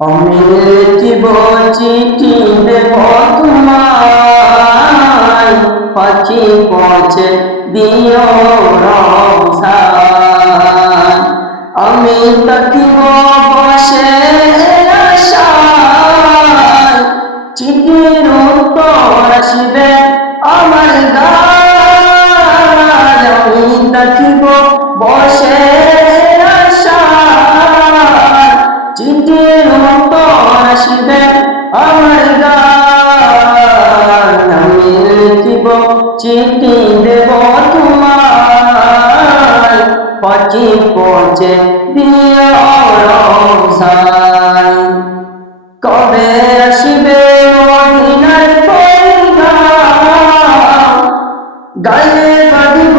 আমি লিখিব চিঠি দেব তোমায়, পাখি পৌঁছে দিও রওশান। আমি থাকিব বসে আশায়, চিঠির উত্তর আসিবে আমার গায়। আমি থাকিব বসে আশায়, চিঠির উত্তর আসিবে আমার গায়। আমি লিখিব চিঠি দেব তোমায়, পাখি পৌঁছে দিও রওশান। কবে আসিবে মদিনার পয়গাম, গায়ে বাঁধিব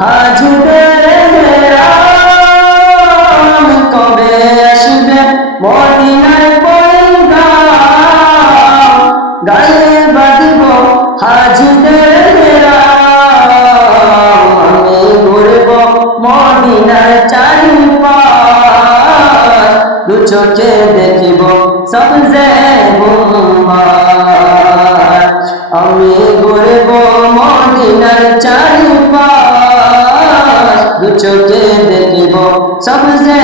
হাজুদের মেহরাম। কবে আসিবে মদিনার পয়গাম, গায়ে বাঁধিব হাজুদের মেহরাম। আমি ঘুরব মদিনার চারিপাশ, দু চোখে দেখিব সবজে গুম্বাদ। আমি ঘুরব মদিনার চারিপাশ, দু চোখে দেখিব সবজে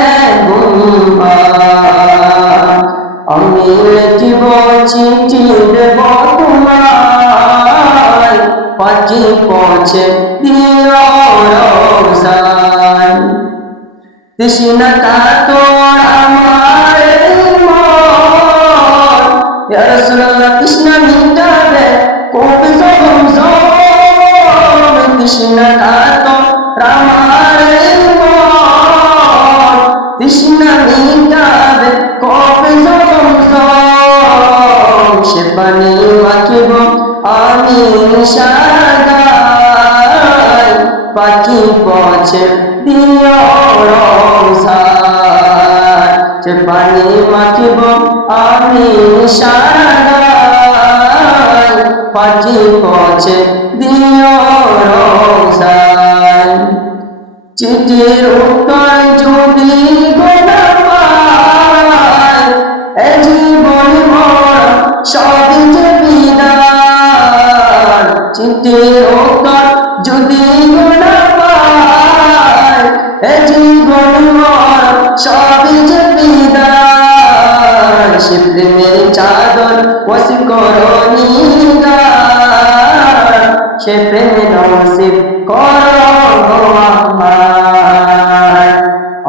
গুম্বাদ। আমি লিখিব চিঠি দেব তোমায়, পাখি পৌঁছে দিও রওশান। তৃষ্ণা কাতর আমার মন, ইয়া রাসূলুল্লাহ তৃষ্ণা মিটাবে কবে জমজম। তৃষ্ণা কাতর আমার মন, তৃষ্ণা মিটাবে কবে জমজম। সে পানি মাখিব আমি সাগায়, পাখি পৌঁছে দিও রওশান। সে পানি মাখিব আমি সাগায়, পাখি পৌঁছে দিও রওশান। চিঠির উত্তর যদি গোনা পায়, এ জীবন ভর সবই যে বিদায়। চিঠির উত্তর যদি গোনা পায়, এ জীবন ভর সবই যে বিদায়। সে প্রেমের চাদর ওয়াসি করো নিগার, সে প্রেম নসিব করো আমায়।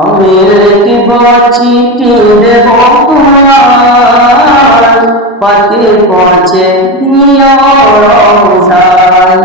আমি লিখিব চিঠি দেব তোমায়, পাখি পৌঁছে দিও রওশান।